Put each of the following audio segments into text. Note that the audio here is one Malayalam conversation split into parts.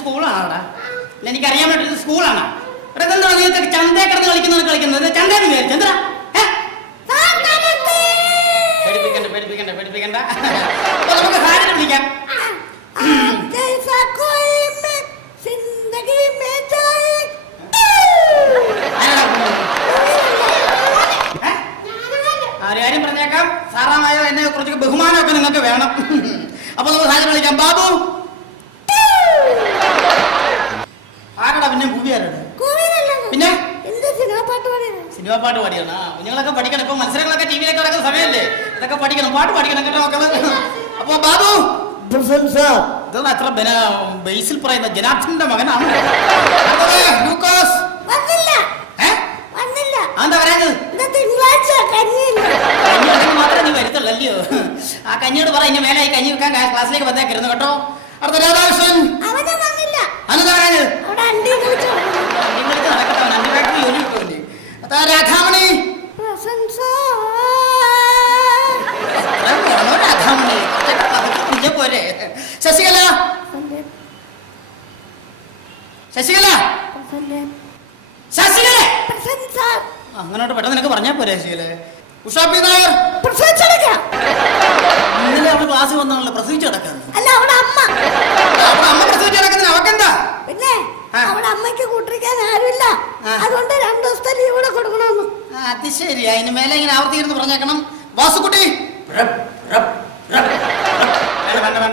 സ്കൂളാണോടാ? എനിക്കറിയാൻ പറ്റുന്ന സ്കൂളാണ്. ഇവിടെ എന്താ നീ ചന്തയെ കിടന്ന് കളിക്കുന്നത്? ചന്തയെന്ന് വിചാരിച്ചു എന്താ? പേടിപ്പിക്കണ്ട. നമുക്ക് സാധനം വിളിക്കാം. കാര്യം പറഞ്ഞേക്കാം. സാറാമായോ എന്നെ കുറച്ച് ബഹുമാനമൊക്കെ നിങ്ങൾക്ക് വേണം. അപ്പൊ നമുക്ക് സാധനം വിളിക്കാം. ബാബു. ആരടാ പിന്നെ? മൂവി ആരാണ്? പിന്നെ സിനിമ പാട്ട് പാടിയാണ്. കുഞ്ഞുങ്ങളൊക്കെ പഠിക്കണം. ഇപ്പൊ മത്സരങ്ങളൊക്കെ ടി വിയിലൊക്കെ നടക്കുന്ന സമയമല്ലേ? അതൊക്കെ പഠിക്കണം, പാട്ട് പഠിക്കണം കേട്ടോ മക്കള്. അപ്പൊ ബാബു ഇതൊന്നും അത്ര ബേസിൽ പറയുന്ന ജനാർദ്ദന്റെ മകനാണ്. എന്താ പറയാത്? മാത്രമേ നീ വരുത്തുള്ളൂ. ആ കഞ്ഞിയോട് പറ ഇനി മേലെ കഞ്ഞി വെക്കാൻ ക്ലാസ്സിലേക്ക് വന്നേക്കരുന്നു കേട്ടോ. അടുത്ത രാധാകൃഷ്ണൻ. അതെന്താ പറയാത്? രാധാമണി. പോലെ ശശികല. അങ്ങനോട്ട് പെട്ടെന്ന് നിനക്ക് പറഞ്ഞാ പോരെ ശശികലെ. ഉഷാ പി നായർ. ഇന്നലെ അവൾ ക്ലാസ് വന്നാണല്ലോ പ്രസവിച്ചു കിടക്കുന്നത്. അമ്മ പ്രസവിച്ചു കിടക്കുന്നതിന് അവക്കെന്താ? പിന്നെ അവിടെ അമ്മയ്ക്ക് കൂട്ടിരിക്കാൻ ആരുമില്ല, അതുകൊണ്ട് 2 ദിവസത്തെ ലീവ് കൂടെ കൊടുക്കണമെന്ന്. അത് ശരി. അതിന് മേലെ ഇങ്ങനെ ആവർത്തിയിരുന്നു പറഞ്ഞേക്കണം. വാസുക്കുട്ടി.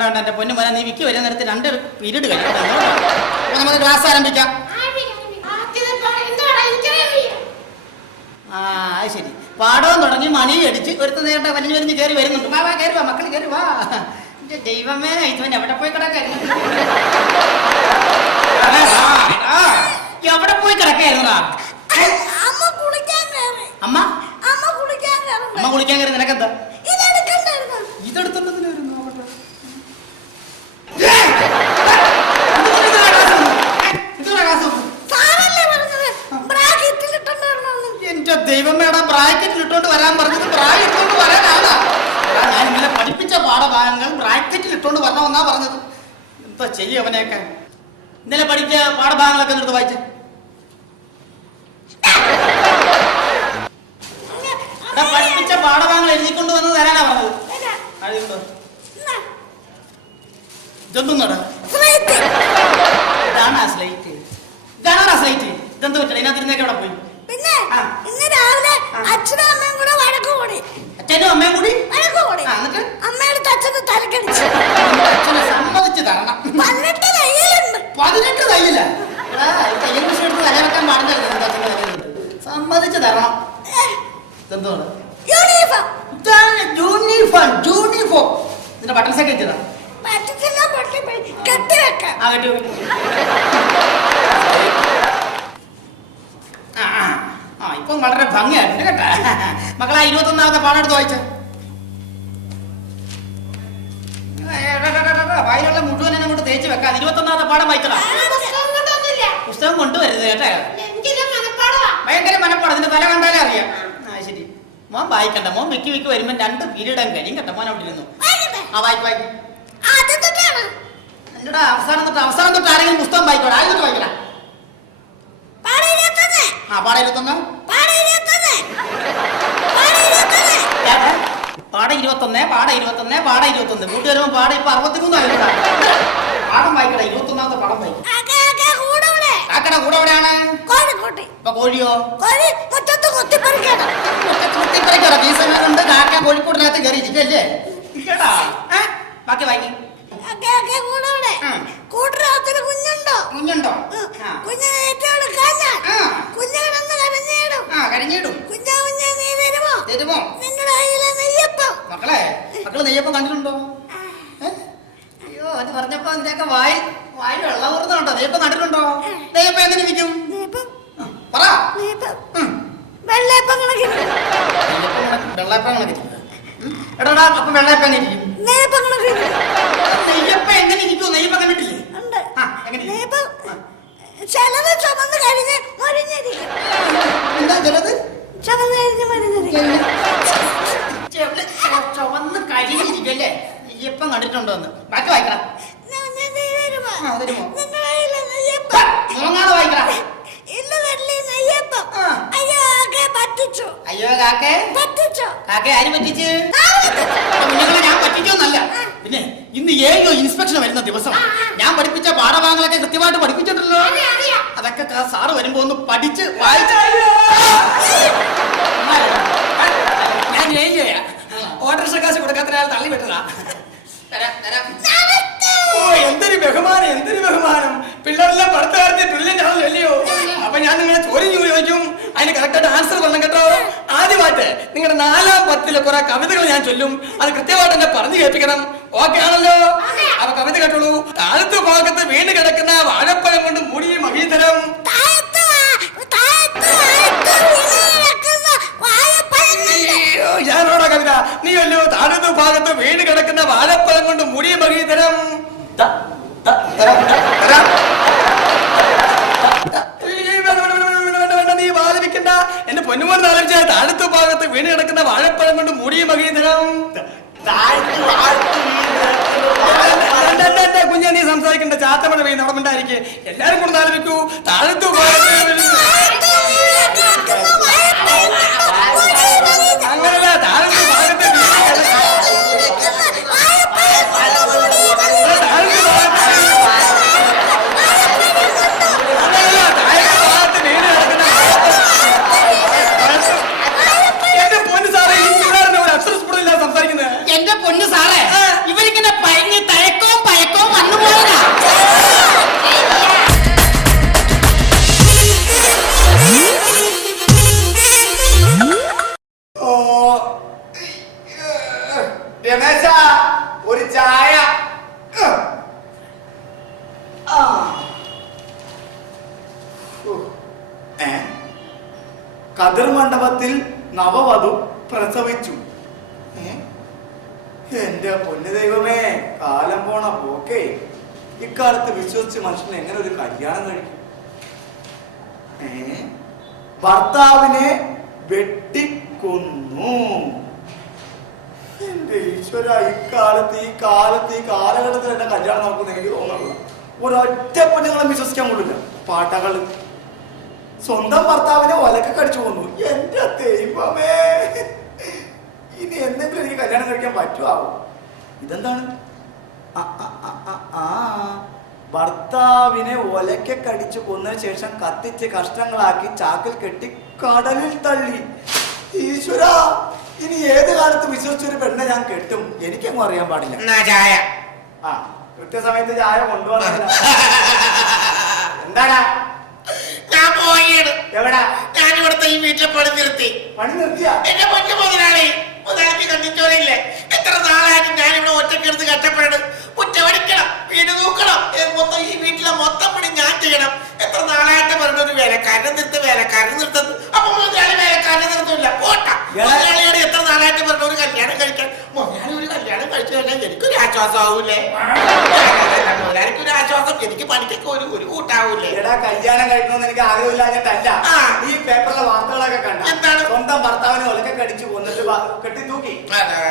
വേണ്ട എന്റെ പൊന്നു മോനെ, നീ വിക്കി വരുന്ന നേരത്തെ 2 പീരീഡ് കഴിക്കണം. നമുക്ക് ക്ലാസ് ആരംഭിക്കാം. അത് ശരി. പാടവും തുടങ്ങി മണി അടിച്ച് ഒരുത്ത നേരത്തെ വലിഞ്ഞു കയറി വരുന്നുണ്ട്. വാ കയറി വാ മക്കൾ കയറി വാ. ദൈവമേ, ഇതുവൻ എവിടെ പോയി കിടക്കായിരുന്നു? എവിടെ പോയി കിടക്കായിരുന്നടാ? അമ്മ കുളിക്കാൻ കയറി. നിനക്കെന്താ ഇതെടുത്തോണ്ടെന്ന്? എന്റെ ദൈവമേടാ, ബ്രാക്കറ്റിൽ ഇട്ടോണ്ട് വരാൻ പറഞ്ഞത് ബ്രാക്കറ്റ് ഇട്ടോണ്ട് വരാനാണ്. ഞാൻ ഇങ്ങനെ പഠിപ്പിച്ച പാഠഭാഗങ്ങൾ ബ്രാക്കറ്റിൽ ഇട്ടോണ്ട് വരണമെന്നാ പറഞ്ഞത്. എന്താ ചെയ്യ അവനെയൊക്കെ? ഇന്നലെ പഠിച്ച പാഠഭാഗങ്ങളൊക്കെ എടുത്ത് വായിച്ച് പഠിപ്പിച്ച പാഠഭാഗങ്ങൾ എഴുതിക്കൊണ്ട് വന്ന് തരാനാ പറഞ്ഞത്. ഇതൊന്നും നട. ഇതാണാ സ്ലൈറ്റ്? ഇതെന്ത് പറ്റില്ല? ഇതിനകത്തിരുന്നേക്ക് എവിടെ പോയി? പിന്നെ ഇന്ന് രാവിലെ അച്ഛനും അമ്മയും കൂടെ വഴക്ക് കൂടി. അച്ഛനും അമ്മയും കൂടി അമ്മയുടെ അച്ഛന് തലക്കടിച്ചു. അച്ഛനെ സമ്മതിച്ചു തരണം. 18 തയ്യലുണ്ട്. 18 തയ്യല? തയ്യൽ മെഷീൻ എടുത്ത് തല വെക്കാൻ പാടില്ല. സമ്മതിച്ചു തരണം. എന്താണ് യൂണിഫോം? ഇതിന്റെ ബട്ടൺസ് ഒക്കെ വെച്ചതാ? കെട്ടി വെക്കാം. ഇപ്പം വളരെ ഭംഗിയായിട്ടുണ്ട് കേട്ടാ. മക്കളെ 21ാമത്തെ പാഠം എടുത്ത് വായിച്ച. വായിലുള്ള മുഴുവൻ എന്നെ കൊണ്ട് തേച്ച് വെക്കാം. 21ാമത്തെ പാഠം വായിച്ചടാ. പുസ്തകം കൊണ്ടുവരുത് കേട്ടാ. ഭയങ്കര മനപ്പാടം. അതിന്റെ തല കണ്ടാലേ അറിയാം. ശരി, മോൻ വായിക്കണ്ട. മോൻ വിക്കി വരുമ്പോ 2 പീരീഡ് കഴിയും കേട്ടോ. മോൻ അവിടെ ഇരുന്നു. വായിക്കും. എന്നോടാ അവസാനം തൊട്ട് ആരെങ്കിലും പുസ്തകം വായിക്കോടാ. ആദ്യം തൊട്ട് വായിക്കടാ. പാഠം 21. കൂട്ടി വരുമ്പോ പാഠം ഇപ്പൊ 63 ആയിക്കോട്ടെ. പാഠം വായിക്കടാ. 21ാമത്തെ പാഠം വായിക്കും. കാക്കട കൂടെ എവിടെയാണ്? ഇപ്പൊ കോഴിയോ? കുത്തിപ്പറിക്കോടാ. ഈ സമയത്തുണ്ട് കാക്ക കോഴിക്കൂടിനകത്ത് കയറി ഇരിക്കല്ലേ? ഇല്ലടാ. ബാക്കി വായിക്കും. കുഞ്ഞുണ്ടോ? കരഞ്ഞിടും. തരുമോ? മക്കള് നെയ്യപ്പം കണ്ടിട്ടുണ്ടോ? അയ്യോ, അത് പറഞ്ഞപ്പോ അതിന്റെയൊക്കെ വായി വെള്ളം ഊർന്നുണ്ടോ? നെയ്യപ്പം കണ്ടിട്ടുണ്ടോ? നെയ്യപ്പം എങ്ങനെ ഇരിക്കും? പറ. വെള്ളയപ്പം കണക്കിരിക്കും. എടാ അപ്പൊ വെള്ളയപ്പം എങ്ങനെ ഇരിക്കും? നെയ്യപ്പം എങ്ങനെ ഇരിക്കും? നെയ്യപ്പം കണ്ടിട്ടില്ലേ? ചിലത് ചുമന്ന് കഴിഞ്ഞ് മൊരിഞ്ഞിരിക്കും. എന്താ ചിലത്? ചുമന്ന് കഴിഞ്ഞ് മൊരിഞ്ഞിരിക്കും. ചുവന്ന് കഴിഞ്ഞിരിക്കല്ലേ? നെയ്യപ്പം കണ്ടിട്ടുണ്ടോ എന്ന് ബാക്കി വായിക്കണം. തരുമോ? കാക്കേ പറ്റിച്ചോ? കാക്കേ ആര് പറ്റിച്ച്? കുഞ്ഞുങ്ങളെ ഞാൻ പറ്റിച്ചോന്നല്ല. പിന്നെ ഇന്ന് ഏഴോ ഇൻസ്പെക്ഷൻ വരുന്ന ദിവസം ഞാൻ പഠിപ്പിച്ച പാഠഭാഗങ്ങളൊക്കെ കൃത്യമായിട്ട് പഠിപ്പിച്ചിട്ടുണ്ടല്ലോ. അതൊക്കെ സാറ് വരുമ്പോ ഒന്ന് പഠിച്ച് വായിച്ച്. ഞാൻ ജയിലിലാ. ഓട്ടോറിക്ഷ കാശ് കൊടുക്കാത്ത തള്ളി വിട്ടതാ. ഓ എന്തൊരു ബഹുമാനം, എന്തൊരു ബഹുമാനം. പിള്ളേരെല്ലാം പഠിത്തകാരത്തെ ബ്രില്യന്റ് ആണല്ലോ അല്ലയോ? അപ്പൊ ഞാൻ നിങ്ങളെ ചോദ്യം ചോദിക്കും, അതിന് കറക്റ്റായിട്ട് ആൻസർ പറഞ്ഞു കേട്ടോ. ആദ്യമായിട്ട് നിങ്ങളുടെ 4ാം പത്തിലെ കുറെ കവിതകൾ ഞാൻ ചൊല്ലും, അത് കൃത്യമായിട്ട് എന്നെ പറഞ്ഞു കേൾപ്പിക്കണം. ഓക്കെ ആണല്ലോ? അപ്പൊ കവിത കേട്ടോളൂ. താഴത്തു ഭാഗത്ത് വീണ് കിടക്കുന്ന വാഴപ്പഴം കൊണ്ട് മൂടിയ മഹീതരം. ഞാനോടാ കവിത, നീ അല്ലോ താഴത്തു ഭാഗത്ത് വീണ് കിടക്കുന്ന വാഴപ്പഴം കൊണ്ട് മൂടിയ മഹീതരം. നീ വാദിക്കണ്ട, എന്റെ പൊന്നുമോൻ ആലോചിച്ച താഴത്തു ഭാഗത്ത് വീണ് കിടക്കുന്ന വാഴപ്പഴം കൊണ്ട് മൂടിയ മഹീതരം. കുഞ്ഞാ നീ സംസാരിക്കണ്ട, ചാത്തമഴ പെയ്യുന്ന അവിടെ ഉണ്ടായിരിക്കെ. എല്ലാരും കൂടെ ആലോചിക്കൂ. താഴത്തു ഭാഗത്ത് അങ്ങനല്ല, താഴത്തു ഭാഗത്ത് എന്റെ പൊന്നു സാറേ, ഈ പിള്ളേരുടെ ഒരു അക്ഷരസ്ഫുടമില്ല സംസാരിക്കുന്നത്. എന്റെ പൊന്നു സാറേ, ഇവരിങ്ങനെ പയങ്ങി തയക്കവും പയക്കവും വന്നുപോയതാ. രമേശ, ഒരു ചായ. കതിർ മണ്ഡപത്തിൽ നവവധു പ്രസവിച്ചു. എന്റെ പൊന്നു ദൈവമേ, കാലം പോണ പോക്കേ. ഇക്കാലത്ത് വിശ്വസിച്ച് മനുഷ്യൻ എങ്ങനെ ഒരു കല്യാണം കഴിക്കും? ഭർത്താവിനെ വെട്ടിക്കൊന്നു. എന്റെ ഈശ്വര, ഈ കാലഘട്ടത്തിൽ എന്റെ കല്യാണം നോക്കുന്ന എനിക്ക് തോന്നുന്നില്ല. ഒരൊറ്റ പെണ്ണുങ്ങളെ വിശ്വസിക്കാൻ കൊള്ളില്ല. പാട്ടകള് സ്വന്തം ഭർത്താവിനെ ഒലക്കെ കടിച്ചു കൊന്നു. എന്റെ ദൈവമേ, ഇനി എന്തെങ്കിലും എനിക്ക് കല്യാണം കഴിക്കാൻ പറ്റുമാവും. ഇതെന്താണ്? ഭർത്താവിനെ ഒലക്കെ കടിച്ചു കൊന്നതിന് ശേഷം കത്തിച്ച് കഷ്ണങ്ങളാക്കി ചാക്കിൽ കെട്ടി കടലിൽ തള്ളി. ഈശ്വര, ഇനി ഏത് കാലത്ത് വിശ്വസിച്ചൊരു പെണ്ണെ ഞാൻ കെട്ടും? എനിക്കങ്ങും അറിയാൻ പാടില്ല. ചായ കൃത്യസമയത്ത് ചായ കൊണ്ടുവന്നില്ല. എന്താടാ? ഞാൻ പോയത് എവിടാ? ഞാൻ ഇവിടുത്തെ ഈ വീട്ടിലെ പണി നിർത്തി. പണി നിർത്തിയാ? എന്റെ പൊന്നു മുതലാളിക്ക് കണ്ടിച്ചോറില്ലേ? എത്ര നാളായിട്ട് ഞാൻ ഇവിടെ ഒറ്റക്കെടുത്ത് കഷ്ടപ്പെടുന്നത്. കുറ്റമടിക്കണം, വീട് നോക്കണം, മൊത്തം ഈ വീട്ടിലെ മൊത്തം പണി ഞാൻ ചെയ്യണം. എത്ര നാളായിട്ട് പറഞ്ഞത് വേലക്കാരനെ നിർത്തുന്നു. അപ്പൊ മുതലാളി വേലക്കാരനെ നിർത്തില്ല. പോട്ട മുതലാളിയോട് എത്ര നാളായിട്ട് പറഞ്ഞ ഒരു കല്യാണം കഴിക്കാൻ. മുതലാളി ഒരു കല്യാണം കഴിച്ചു കഴിഞ്ഞാൽ എനിക്കൊരു ആശ്വാസം ആവൂലേ? മുതലാളിക്ക് ഒരു ആശ്വാസം, എനിക്ക് പണിക്കൊക്കെ ഒരു കൂട്ടാവൂലേ? എടാ, കല്യാണം കഴിക്കണമെന്ന് എനിക്ക് ആഗ്രഹമില്ലാഞ്ഞിട്ടല്ല. ഈ പേപ്പറിലെ വാർത്തകളൊക്കെ കണ്ട എന്താണ്? സ്വന്തം ഭർത്താവിനെ ഒലക്കെ കടിച്ചു കൊന്നിട്ട് കെട്ടി തൂക്കി.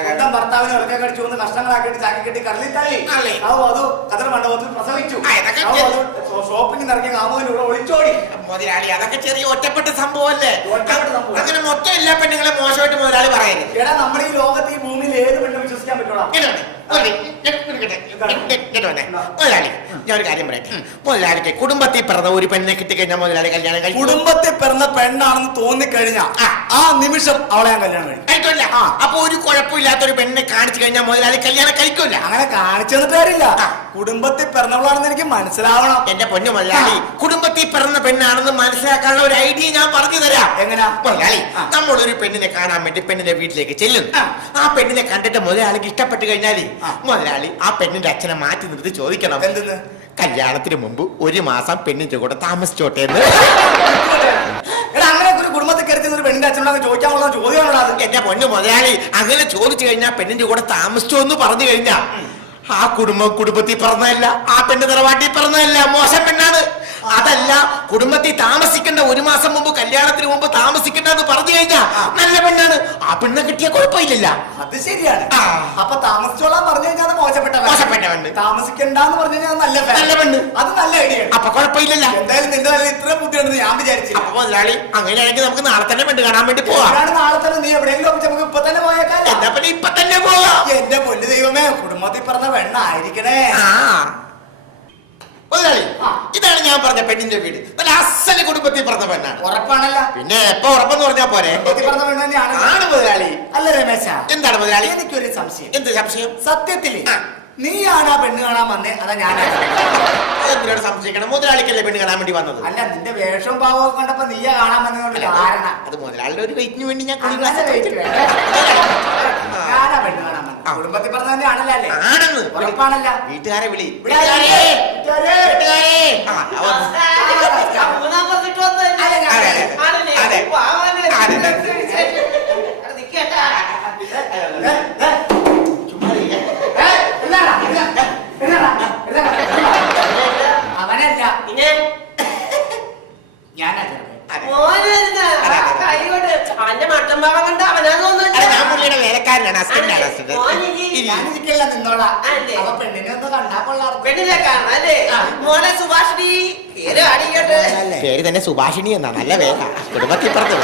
സ്വന്തം ഭർത്താവിനെ ഒലക്കെ കടിച്ചു കൊന്ന് കഷ്ണങ്ങളാക്കിയിട്ട് ചാക്കി കെട്ടി കടലിൽ തള്ളി. അത് കതിർ മണ്ഡപത്തിൽ പ്രസവിച്ചു. ഷോപ്പിംഗ് ഇറങ്ങിയ കാമുവിലൂടെ ഒളിച്ചോടി. മുതലാളി, അതൊക്കെ ചെറിയ ഒറ്റപ്പെട്ട സംഭവമല്ലേ? അങ്ങനെ മൊത്തം എല്ലാ പെണ്ണുങ്ങളെ മോശമായിട്ട് മുതലാളി പറയുന്നത്. എടാ, നമ്മുടെ ഈ ലോകത്ത് ഈ ഭൂമിയിൽ ഏത് പെണ്ണും വിശ്വസിക്കാൻ പറ്റൂടാ. മുതലാളി, ഞാൻ ഒരു കാര്യം പറയട്ടെ. മുതലാളിക്ക് കുടുംബത്തിൽ പിറന്ന ഒരു പെണ്ണിനെ കിട്ടിക്കഴിഞ്ഞാൽ മുതലാളി കല്യാണം കഴിക്കും. കുടുംബത്തിൽ പിറന്ന പെണ്ണാണെന്ന് തോന്നിക്കഴിഞ്ഞാൽ ആ നിമിഷം അവളെ ഞാൻ കല്യാണം കഴിക്കില്ല. അപ്പൊ ഒരു കുഴപ്പമില്ലാത്തൊരു പെണ്ണിനെ കാണിച്ചു കഴിഞ്ഞാൽ മുതലാളി കല്യാണം കഴിക്കില്ല. അങ്ങനെ കാണിച്ചു തന്നിട്ട് കാര്യമില്ല. കുടുംബത്തിൽ പിറന്നവളാണെന്ന് എനിക്ക് മനസ്സിലാവണം. എന്റെ പൊന്നു മുതലാളി, കുടുംബത്തിൽ പിറന്ന പെണ്ണാണെന്ന് മനസ്സിലാക്കാനുള്ള ഒരു ഐഡിയ ഞാൻ പറഞ്ഞു തരാം. എങ്ങനെയാ? മുതലാളി, നമ്മളൊരു പെണ്ണിനെ കാണാൻ വേണ്ടി പെണ്ണിന്റെ വീട്ടിലേക്ക് ചെല്ലുന്നു. ആ പെണ്ണിനെ കണ്ടിട്ട് മുതലാളിക്ക് ഇഷ്ടപ്പെട്ട് കഴിഞ്ഞാല് മുതലാളി ആ പെണ്ണിന്റെ അച്ഛനെ മാറ്റി നിർത്തി ചോദിക്കണം, എന്തെന്ന്? കല്യാണത്തിന് മുമ്പ് 1 മാസം പെണ്ണിന്റെ കൂടെ താമസിച്ചോട്ടെ എന്ന്. അങ്ങനെ ഒരു കുടുംബത്തിൽ കയറി ഒരു പെണ്ണിന്റെ അച്ഛനോട് ചോദിക്കാനുള്ള ചോദ്യമാണോ അത്? എന്റെ പൊന്നു മുതലാളി, അങ്ങനെ ചോദിച്ചു കഴിഞ്ഞാൽ പെണ്ണിന്റെ കൂടെ താമസിച്ചോ എന്ന് പറഞ്ഞു കഴിഞ്ഞാ ആ കുടുംബത്തിൽ പറഞ്ഞതല്ല, ആ പെണ്ണ് തറവാട്ടിൽ പറഞ്ഞതല്ല, മോശം പെണ്ണാണ്. അതല്ല, കുടുംബത്തിൽ താമസിക്കേണ്ട 1 മാസം മുമ്പ്, കല്യാണത്തിന് മുമ്പ് താമസിക്കേണ്ടെന്ന് പറഞ്ഞു കഴിഞ്ഞാ നല്ല പെണ്ണാണ്. ആ പെണ്ണെ കിട്ടിയ കുഴപ്പമില്ല. അത് ശരിയാണ്. അപ്പൊ താമസിച്ചോളാൻ പറഞ്ഞു കഴിഞ്ഞാൽ മോശപ്പെട്ട പെണ്ണ്, താമസിക്കണ്ടെന്ന് പറഞ്ഞു കഴിഞ്ഞാൽ നല്ല പെണ്ണ്. അത് നല്ല ഐഡിയ. അപ്പൊ കുഴപ്പമില്ലല്ലോ. എന്തായാലും നിന്റെ ഇത്ര ബുദ്ധിയുണ്ടെന്ന് ഞാൻ വിചാരിച്ചു. അപ്പൊ മുതലാളി അങ്ങനെയാണെങ്കിൽ നമുക്ക് നാളെ തന്നെ പെണ്ണ് കാണാൻ വേണ്ടി പോവാം. നാളെ തന്നെ നീ എവിടെയെങ്കിലും നമുക്ക് ഇപ്പൊ തന്നെ പോയേക്കാം. എന്നാ പിന്നെ ഇപ്പൊ തന്നെ പോവാം. എന്റെ പൊന്നു ദൈവമേ, കുടുംബത്തിൽ പറഞ്ഞ പെണ്ണായിരിക്കണേ. മുതലാളി, ഇതാണ് ഞാൻ പറഞ്ഞ പെണ്ണിന്റെ വീട്. നല്ല അസല് കുടുംബത്തിൽ പറഞ്ഞ പെണ്ണാണ്. ഉറപ്പാണല്ല? പിന്നെ എപ്പോ ഉറപ്പെന്ന് പറഞ്ഞാ പോരെ? പറഞ്ഞ പെണ്ണ് തന്നെയാണ്. ആണ് മുതലാളി. അല്ല രമേശ, എന്താണ് മുതലാളി? എനിക്കൊരു സംശയം. എന്ത് സംശയം? സത്യത്തില് നീയാണ് ആ പെണ്ണ് കാണാൻ വന്നേ, അതാ ഞാനാ? എന്തിനാണ് സംശയിക്കണം? മുതലാളിക്കല്ലേ പെണ്ണ് കാണാൻ വേണ്ടി വന്നത്? അല്ല, നിന്റെ വേഷവും പാവമൊക്കെ കണ്ടപ്പോ നീയാ കാണാൻ വന്നതുകൊണ്ട് കാരണം അത് മുതലാളിയുടെ ഒരു വെയിറ്റിന് വേണ്ടി ഞാൻ ഞാനാ പെണ്ണ് കാണാൻ വന്നത്. കുടുംബത്തിൽ പറഞ്ഞ തന്നെയാണല്ലോ അല്ലേ? ആണെന്ന് ഉറപ്പാണല്ല? വീട്ടുകാരെ വിളി. അവനല്ല ഞാനാ വേലക്കാരനാണ്. ഞാനിരിക്കല്ല നിന്നോളാ. അപ്പൊ പെണ്ണിനെ ഒന്ന് കണ്ടാ കൊള്ളാം. പേര് തന്നെ സുഭാഷിണി എന്നാ. നല്ല വേല. കുടുംബത്തിൽ പറഞ്ഞു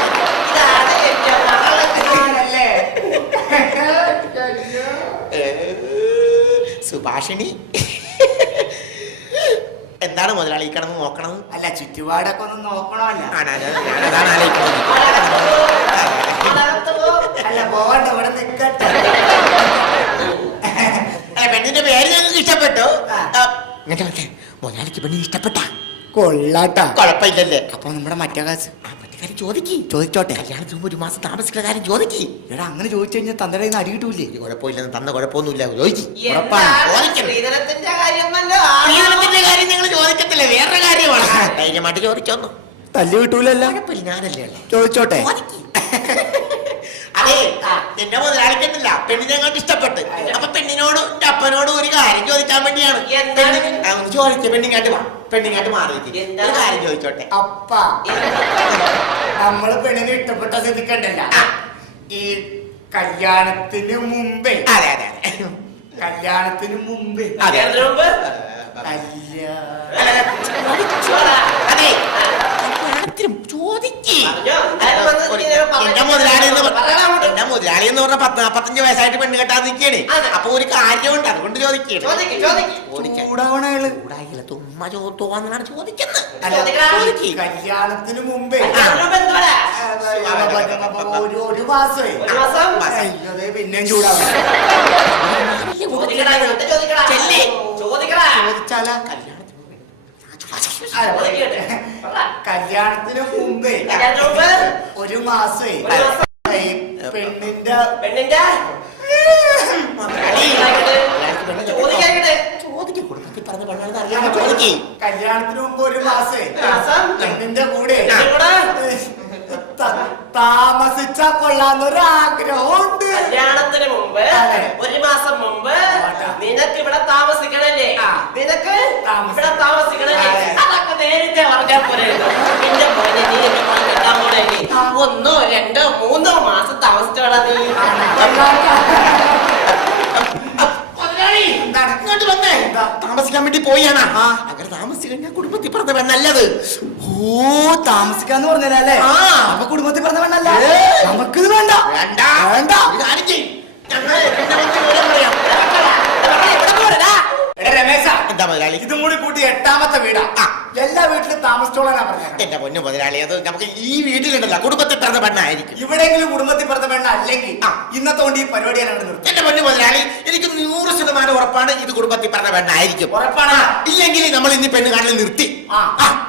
സുഭാഷിണി. എന്താണ് മുതലാളി ഈ കിടന്ന് നോക്കണത്? അല്ല, ചുറ്റുപാടൊക്കെ ഒന്ന് നോക്കണമല്ല. ഞാനതാണ് ആലോചിക്കുന്നത്. അല്ല, പോകണ്ട, ഇവിടെ നിക്കട്ടെ. പെണ്ണിന്റെ പേര് ഞങ്ങൾക്ക് ഇഷ്ടപ്പെട്ടു. മുതലാളിക്ക് പെണ്ണിന് ഇഷ്ടപ്പെട്ട കൊള്ളാട്ടാ. കുഴപ്പമില്ലല്ലേ? അപ്പൊ നമ്മുടെ മറ്റേ കാശ് മറ്റേ ചോദിക്കേ. ചോദിച്ചോട്ടെ. കല്യാണത്തിന് ഒരു മാസം താമസിക്കുന്ന കാര്യം ചോദിക്കേ. എടാ, അങ്ങനെ ചോദിച്ചു കഴിഞ്ഞാൽ തന്റെ കയ്യിൽ നിന്ന് അടി കിട്ടൂലേ? കുഴപ്പമില്ലെന്ന് തന്ന കുഴപ്പമൊന്നുമില്ല. ചോദിക്കും. ശ്രീധരത്തിന്റെ കാര്യം നിങ്ങൾ ചോദിക്കത്തില്ല, വേറെ കാര്യമാണ്. ധൈര്യമായിട്ട് ചോദിച്ചോന്നു. തല്ലു കിട്ടൂലല്ലോ. കുഴപ്പമില്ല, ഞാനല്ലേ ചോദിച്ചോട്ടെ. അതെ, എന്റെ മുതലാളിക്കുന്നില്ല പെണ്ണിനെ അങ്ങോട്ട് ഇഷ്ടപ്പെട്ട്. അപ്പൊ പെണ്ണിനോടും എന്റെ അപ്പനോടും ഒരു കാര്യം ചോദിക്കാൻ വേണ്ടിയാണ്. ചോദിച്ച പെണ്ണിങ്ങാട്ട് പെണ്ണിങ്ങാട്ട് മാറി ഒരു കാര്യം ചോദിച്ചോട്ടെ. അപ്പ നമ്മള് പെണ്ണിനെ ഇഷ്ടപ്പെട്ട ശ്രദ്ധിക്കണ്ടല്ല. ഈ കല്യാണത്തിന് മുമ്പേ അതെ അതെ കല്യാണത്തിന് മുമ്പേ അതെ മുമ്പ് അതെ ചോദിക്കേ. എന്റെ മുതലാളി എന്ന് പറഞ്ഞ 45 വയസ്സായിട്ട് പെണ്ണ് കെട്ടാൻ നിൽക്കണേ. അപ്പൊ ഒരു കാര്യമുണ്ട്, അതുകൊണ്ട് ചോദിക്കണേ. തുമ്മ തോന്നാണ് ചോദിക്കുന്നത്. കല്യാണത്തിന് മുമ്പേ ഒരു മാസമേ പിന്നെയും ചൂടാവും. ചോദിച്ചാലാ കല്യാണത്തിന് മുമ്പേ ഒരു മാസമേ പെണ്ണിന്റെ കല്യാണത്തിന് മുമ്പ് ഒരു മാസേ പെണ്ണിന്റെ കൂടെ താമസിച്ചാ കൊള്ളാന്നൊരു ആഗ്രഹമുണ്ട്. കല്യാണത്തിന് മുമ്പ് ഒരു മാസം മുമ്പ് നിനക്ക് ഇവിടെ താമസിക്കണല്ലേ? നിനക്ക് ഇവിടെ താമസിക്കണല്ലേ? അതൊക്കെ നേരത്തെ പറഞ്ഞാൽ പോലെ. പിന്നെ പോലെ നീ കിട്ടാൻ പോണല്ലേ? 1, 2, 3 മാസം താമസിച്ചോളാ നീ. ഇങ്ങോട്ട് വന്നേ. താമസിക്കാൻ വേണ്ടി പോയാണ്. അങ്ങനെ താമസിച്ചു കഴിഞ്ഞാൽ കുടുംബത്തിൽ പറഞ്ഞ പെണ്ണല്ലത്. ഓ, താമസിക്കാന്ന് പറഞ്ഞല്ലേ? അപ്പൊ കുടുംബത്തിൽ പറഞ്ഞ പെണ്ണല്ല. നമുക്കിത് വേണ്ട വേണ്ട വേണ്ട. കാര്യം ചെയ്യും. രമേശ, എന്താ മുതലാളി? ഇതും കൂടി കൂട്ടി 8ാമത്തെ വീടാ. എല്ലാ വീട്ടിലും താമസിച്ചോളാനാ പറഞ്ഞത്. എന്റെ പൊന്നു മുതലാളി, അത് നമുക്ക് ഈ വീട്ടിലുണ്ടല്ല കുടുംബത്തിൽ പറഞ്ഞ പെണ്ണായിരിക്കും. ഇവിടെയെങ്കിലും കുടുംബത്തിൽ പറഞ്ഞ പെണ്ണ അല്ലെങ്കിൽ ഇന്നത്തെ കൊണ്ട് ഈ പരിപാടി നിർത്തും. എന്റെ പൊന്നു മുതലാളി, എനിക്ക് 100% ഉറപ്പാണ് ഇത് കുടുംബത്തിൽ പറഞ്ഞ പെണ്ണായിരിക്കും. ഉറപ്പാണ്. ഇല്ലെങ്കിൽ നമ്മൾ ഇനി പെണ്ണ് കാണൽ നിർത്തി.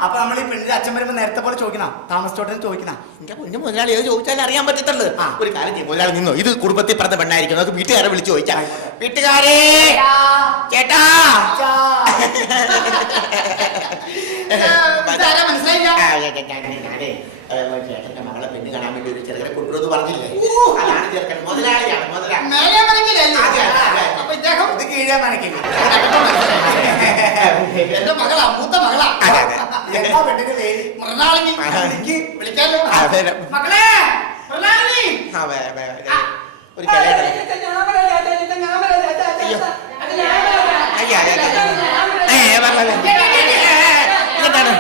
അപ്പൊ നമ്മൾ ഈ പെണ്ണിന്റെ അച്ഛൻ വരുമ്പോ നേരത്തെ പോലെ ചോദിക്കണം, താമസിച്ചോട്ടെ ചോദിക്കണം. എന്റെ പൊന്നു മുതലാളി, അത് ചോദിച്ചാൽ അറിയാൻ പറ്റത്തുള്ളൂ. ഒരു കാര്യം ചെയ്യും, മുതലാളി നിന്നോ, ഇത് കുടുംബത്തിൽ പറഞ്ഞ പെണ്ണായിരിക്കും. നമുക്ക് വീട്ടുകാരെ വിളിച്ച് ചോദിക്കാം. വീട്ടുകാരെ, ചേട്ടാ, മനസ്സിലായില്ല. ചേട്ടന്റെ മകളെ പെണ്ണ് കാണാൻ വേണ്ടി ഒരു ചെറുകനെ കൊണ്ടുവന്ന് പറഞ്ഞില്ലേ? അതാണ് ചെറുക്കൻ. മുതലാളിയാണ് മുതലാളി. ഇത് കീഴേ മനക്കില്ല. എന്റെ മകളാ, മൂത്ത മകളാ. എന്താ പെണ്ണിന്റെ പേര്? മൃണാളിനി. എനിക്ക് വിളിക്കാലോ. മകളെ മൃണാളിനി. ഒരു എന്താണ്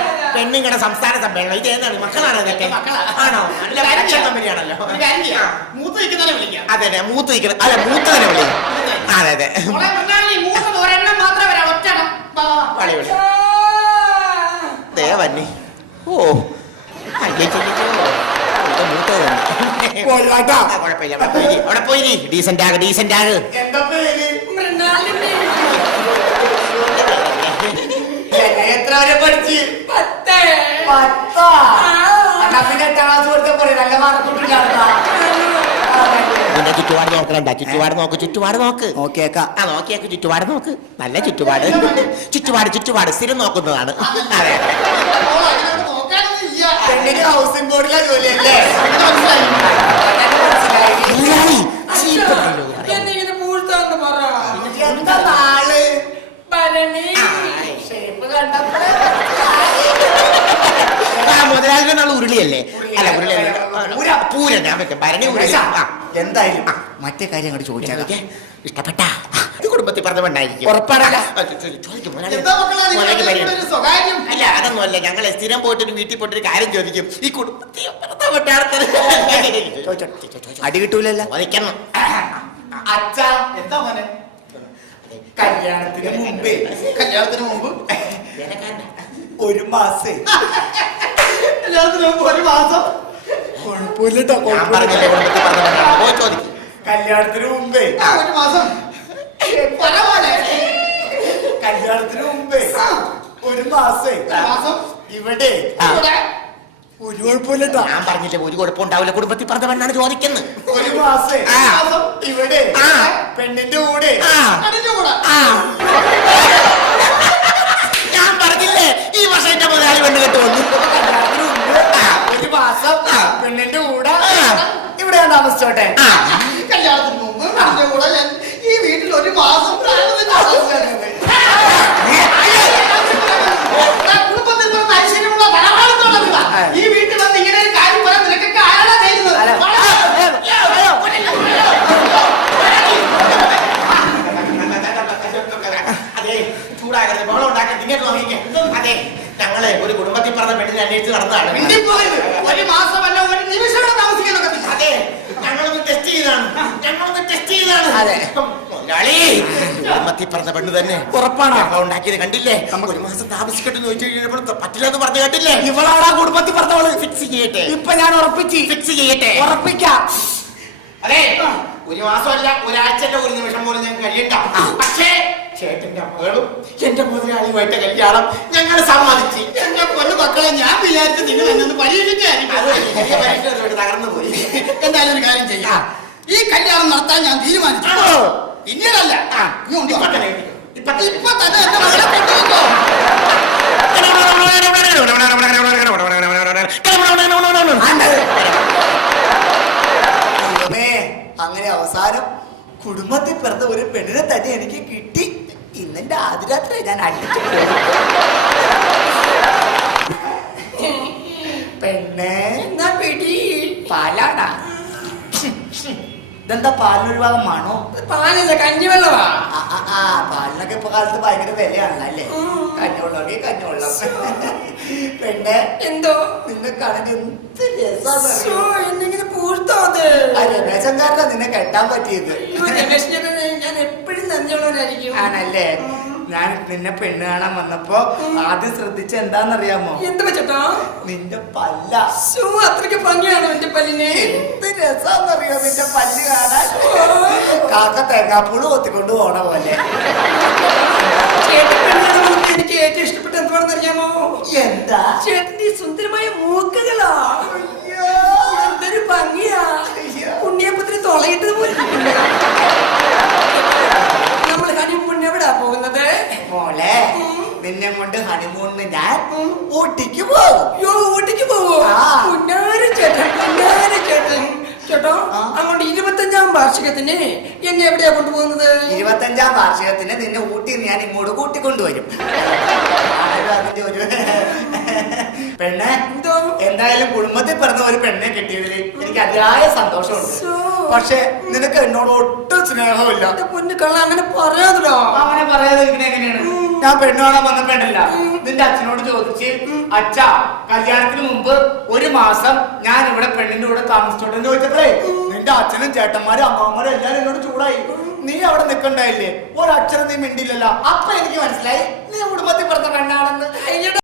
പെണ്ണുങ്ങളുടെ സംസ്ഥാന സമ്മേളനം ഇത് ഏതാണ് മക്കളാണ് ഇതൊക്കെ മക്കളാ. ആണോ നല്ല പ്രൊഡക്ഷൻ കമ്പനിയാണല്ലോ ഒരു കാര്യം ചെയ്യാം. മൂത്ത് നിൽക്കുന്നവരെ വിളിക്കാം. അതെ അതെ മൂത്ത് നിൽക്കണം അല്ല മൂത്തതിനെ വിളിക്കും അതെ അതെ മോളെ മുന്നാളി മൂത്തത് ഒരെണ്ണം മാത്രം വരാം. ഒറ്റണം. വാ, വാ, വാ. വളി വിളി ദേ വന്നി ഓ അയ്യേ മൂത്തത് കുഴപ്പമില്ല അവിടെ പോയി ഡീസന്റ് ആക് ഡീസന്റ് ആക് എന്താ പേര് മൃണാലിനി. എത്ര വരെ പഠിച്ച് 10. 10. എന്നാ പിന്നെ 8ാം ക്ലാസ് കൊടുത്ത പോലെ നല്ല മാർക്കൊന്നുമില്ല. നിന്റെ ചുറ്റുപാട് നോക്കണ്ട ചുറ്റുപാട് നോക്ക് ചുറ്റുപാട് നോക്ക് നോക്കിയേക്കാം. ആ നോക്കിയേക്ക് ചുറ്റുപാട് നോക്ക് നല്ല ചുറ്റുപാട് ചുറ്റുപാട് ചുറ്റുപാട് സ്ഥിരം നോക്കുന്നതാണ് അതെ മോളെ അതിനോട് നോക്കാനൊന്നും ഇല്ല. പെണ്ണിന് ഹൗസിംഗ് ബോർഡിലെ ജോലിയല്ലേ? മനസ്സിലായി. മുതലാളി, ചീപ്പ് ഡയലോഗ് പറയാം. എന്നിങ്ങനെ പൂഴ്ത്താന്ന് പറ. എന്താ നാള് ഭരണി. ഷേപ്പ് കണ്ടപ്പോഴേ ആ മുതലാളിയുടെ നാള് ഉരുളിയല്ലേ അല്ല ഉരുളിയല്ലേ പൂരൻ ഞാൻ വെക്കാം ഭരണി ഉരുളി ആ എന്തായാലും മറ്റേ കാര്യം അങ്ങോട്ട് ചോദിച്ചാൽ ചോദിക്കേ ഇഷ്ടപ്പെട്ടാ ഇത് കുടുംബത്തിൽ പറഞ്ഞ പെണ്ണായിരിക്കും ഉറപ്പാണല്ല? ചോദിക്കും മുതലാളി. എന്താ മക്കളെ മുതലാളിക്ക് നിങ്ങളുടെ പരിചയം. ഒരു സ്വകാര്യം? അല്ല അതൊന്നും അല്ല ഞങ്ങളെ സ്ഥിരം പോയിട്ടൊരു വീട്ടിൽ പോയിട്ടൊരു കാര്യം ചോദിക്കും ഈ കുടുംബത്തിൽ ബന്ധപ്പെട്ട ആൾക്കാർ അടി കിട്ടൂലല്ല? ചോദിക്കണം അച്ഛാ എന്താ മോനെ? കല്യാണത്തിന് മുമ്പേ കല്യാണത്തിന് മുമ്പ് ഒരു മാസേ കല്യാണത്തിന് മുമ്പ് ഒരു മാസം കുഴപ്പമില്ലട്ടോ ഞാൻ പറഞ്ഞില്ലേ കുടുംബത്തിൽ പറഞ്ഞ പെണ്ണാണ്. പോയി ചോദിക്കും കല്യാണത്തിന് മുമ്പേ ഒരു മാസം പറ മോനെ. കല്യാണത്തിന് മുമ്പേ ഒരു മാസേ ഒരു മാസം ഇവിടെ ഇവിടെ ഒരു കുഴപ്പമില്ലട്ടോ ഞാൻ പറഞ്ഞില്ലേ ഒരു കുഴപ്പമുണ്ടാവില്ല കുടുംബത്തിൽ പറഞ്ഞ പെണ്ണാണ് ചോദിക്കുന്നത് ഒരു മാസേ ആ. ഇവിടെ ആ. പെണ്ണിന്റെ കൂടെ ആ അതിന്റെ കൂടെ ആ ഞാൻ പറഞ്ഞില്ലേ ഈ വർഷം എന്റെ മുതലാളി പെണ്ണ് കെട്ട് വന്നു കല്യാണത്തിന് മുമ്പ് ഒരു മാസം പെണ്ണിന്റെ കൂടെ ഇവിടെ ഞാൻ താമസിച്ചോട്ടെ. ആ കല്യാണത്തിന് മുമ്പ് അതിന്റെ കൂടെ ഞാൻ ഈ വീട്ടിൽ ഒരു മാസം താമസിച്ചത്. കുടുംബത്തിൽ പിറന്ന ഐശ്വര്യമുള്ള ധാരാളത്തോളം ഇതാ. ഈ വീട്ടിൽ വന്ന് ഇങ്ങനെ ഒരു കാര്യം പറയാൻ നിനക്കൊക്കെ ആരാണ് തരുന്നത്? അതെ ചൂടാകരുത് ബഹളം ഉണ്ടാക്കരുത് ഇങ്ങനെ നോക്കിക്കേ അതെ ഞങ്ങളെ ഒരു കുടുംബത്തിൽ പറഞ്ഞ പെണ്ണിനെ അന്വേഷിച്ച് നടന്നതാണ് മിണ്ടിപ്പോകരുത്. ഒരു മാസമല്ല ഒരു നിമിഷം ഇവിടെ താമസിക്കാൻ ഒക്കത്തില്ല. അതെ ഞങ്ങളൊന്ന് ടെസ്റ്റ് ചെയ്താണ് അതെ. മുതലാളി കുടുംബത്തിൽ പറഞ്ഞ പെണ്ണ് തന്നെ ഉറപ്പാണോ? ബഹളം ഉണ്ടാക്കിയത് കണ്ടില്ലേ ഒരു മാസം താമസിക്കട്ടെന്ന് ചോദിച്ചു കഴിഞ്ഞപ്പോൾ പറ്റില്ലെന്ന് പറഞ്ഞു കേട്ടില്ലേ ഇവളാടാ കുടുംബത്തിൽ പറഞ്ഞവള്. ഫിക്സ് ചെയ്യട്ടെ ഇപ്പൊ ഞാൻ ഉറപ്പിച്ച് ഫിക്സ് ചെയ്യട്ടെ ഉറപ്പിക്കാം. അതെ ഒരു മാസമല്ല ഒരാഴ്ചന്റെ ഒരു നിമിഷം പോലും ഞങ്ങൾക്ക് കഴിയണ്ട പക്ഷേ ചേട്ടന്റെ മകളും എന്റെ മുതലാളിയുമായിട്ട് കല്യാണം ഞങ്ങൾ സമ്മതിച്ച് എന്റെ പൊന്നു മക്കളെ ഞാൻ വിചാരിച്ചു നിങ്ങൾ എന്നെ ഒന്ന് പരീക്ഷിച്ചായിരിക്കും. അത് തകർന്നു പോയി എന്തായാലും ഒരു കാര്യം ചെയ്യാം. ഈ കല്യാണം നടത്താൻ ഞാൻ തീരുമാനിച്ചു. ആണോ? പിന്നീടല്ല നീ ഉണ്ട് ഇപ്പൊ തന്നെ ഇപ്പൊ തന്നെ എന്റെ മകളെ കൊണ്ടുവന്നോ. ദൈവമേ, അങ്ങനെ അവസാനം കുടുംബത്തിൽ പിറന്ന ഒരു പെണ്ണിനെ തന്നെ എനിക്ക് കിട്ടി. ഇന്നെന്റെ ആദ്യരാത്രി ഞാൻ അടിച്ചു. പെണ്ണെ എന്നാ പിടി. പാലാടാ. ഇതെന്താ പാലിനൊരു ഭാഗമാണോ? പാലില്ല കഞ്ഞിവെള്ളവാ. പാലിനൊക്കെ ഇപ്പൊ കാലത്ത് ഭയങ്കര വിലയാണല്ലോ അല്ലേ? കഞ്ഞിവെള്ളം കഞ്ഞിവെള്ളം. പെണ്ണെ എന്തോ നിന്നെ കാണാൻ എന്ത് ശോ, രസം. എന്നെങ്ങനെ പൂഴ്ത്തോ അത്? രമേശൻകാരനാ നിന്നെ കെട്ടാൻ പറ്റിയത്. അയ്യോ, രമേശിനൊക്കെ ഞാൻ എപ്പോഴും നന്ദിയുള്ളവനായിരിക്കും. ആണല്ലേ? ഞാൻ നിന്നെ പെണ്ണ് കാണാൻ വന്നപ്പോ ആദ്യം ശ്രദ്ധിച്ച എന്താന്നറിയാമോ? എന്ത് വെച്ചോ? നിന്റെ പല്ല. ശോ, അത്രയ്ക്ക് ഭംഗിയാണോ എന്റെ പല്ലിന്? എന്ത് രസാന്നറിയോ നിന്റെ പല്ല് കാണാൻ? കാക്ക തേങ്ങാപ്പൂള് കൊത്തിക്കൊണ്ട് പോണ പോലെ. ചേട്ടൻ പെണ്ണുങ്ങളെ നോക്കി എനിക്ക് ഏറ്റവും ഇഷ്ടപ്പെട്ട എന്താണെന്ന് അറിയാമോ? എന്താ? ചേട്ടന്റെ ഈ സുന്ദരമായ മൂക്കുകളാ. അയ്യോ. എന്തൊരു ഭംഗിയാ. അയ്യോ. ഉണ്ണിയപ്പത്തിന് തുളയിട്ടത് പോലെ. നമ്മൾ ഹണിമൂൺ എവിടാ പോകുന്നത്? മോളെ നിന്നെ കൊണ്ട് ഹണിമൂണിന് ഞാൻ ഊട്ടിക്ക് പോകും. യോ, ഊട്ടിക്ക് പോവോ? ആ. പുന്നാര ചേട്ടൻ, പുന്നാര ചേട്ടൻ. ചേട്ടോ, അങ്ങോട്ട് 25ാം വാർഷികത്തിന് എന്നെ എവിടെയാ കൊണ്ടുപോകുന്നത്? 25ാം വാർഷികത്തിന് നിന്നെ ഊട്ടി ഞാൻ ഇങ്ങോട്ട് കൂട്ടിക്കൊണ്ടുവരും. അതിന്റെ ഒരു പെണ്ണെ എന്തോ? എന്തായാലും കുടുംബത്തിൽ പറഞ്ഞ ഒരു പെണ്ണെ കിട്ടിയതിൽ എനിക്ക് അതിയായ സന്തോഷമുണ്ട്. ശോ. പക്ഷെ നിനക്ക് എന്നോട് ഒട്ടും സ്നേഹമില്ല. എന്റെ പൊന്നു കള്ള അങ്ങനെ പറയാതല്ലോ. അങ്ങനെ പറയാതിരിക്കണ എങ്ങനെയാണ്? ഞാൻ പെണ്ണ് കാണാൻ വന്ന പെണ്ണല്ല. നിന്റെ അച്ഛനോട് ചോദിച്ച് അച്ഛാ കല്യാണത്തിന് മുമ്പ് ഒരു മാസം ഞാൻ ഇവിടെ പെണ്ണിന്റെ കൂടെ താമസിച്ചോട്ടെ ചോദിച്ചപ്പോഴേ നിന്റെ അച്ഛനും ചേട്ടന്മാരും അമ്മമാരും എല്ലാരും എന്നോട് ചൂടായി. നീ അവിടെ നിൽക്കണ്ടായില്ലേ, ഒരക്ഷരം നീ മിണ്ടില്ലല്ലോ. അപ്പൊ എനിക്ക് മനസ്സിലായി നീ കുടുംബത്തിൽ പറഞ്ഞ പെണ്ണാണെന്ന്.